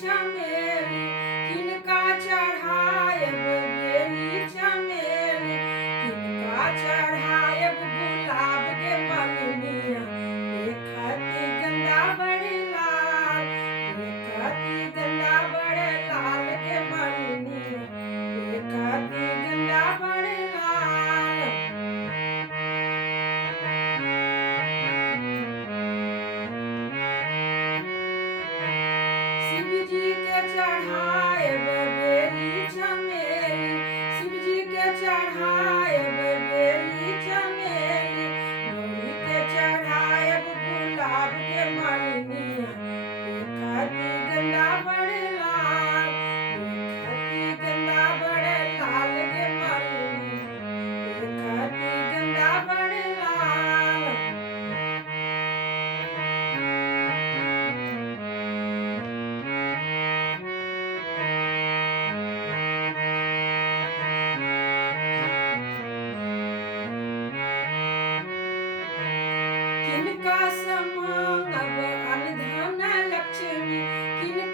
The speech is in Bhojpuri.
चमेली किनका चढ़ायब बेली चमेली किनका चढ़ायब गुलाब के मलिनिया देखती गंगा बड़ी लाल देखती गंगा बड़े लाल के मलिनिया देखती गंगा बड़ी लाल। शिव जी के चढ़ायब बेली चमेली शिव जी के चढ़ायब बेली चमेली गौरी के चढ़ायब गुलाब के मलिनिया देखती गंगा बड़े लाल देखती गंगा बड़े लाल के मलिनिया देखती गंगा बड़े लाल। किनका समांगब अनधन लक्ष्मी किनका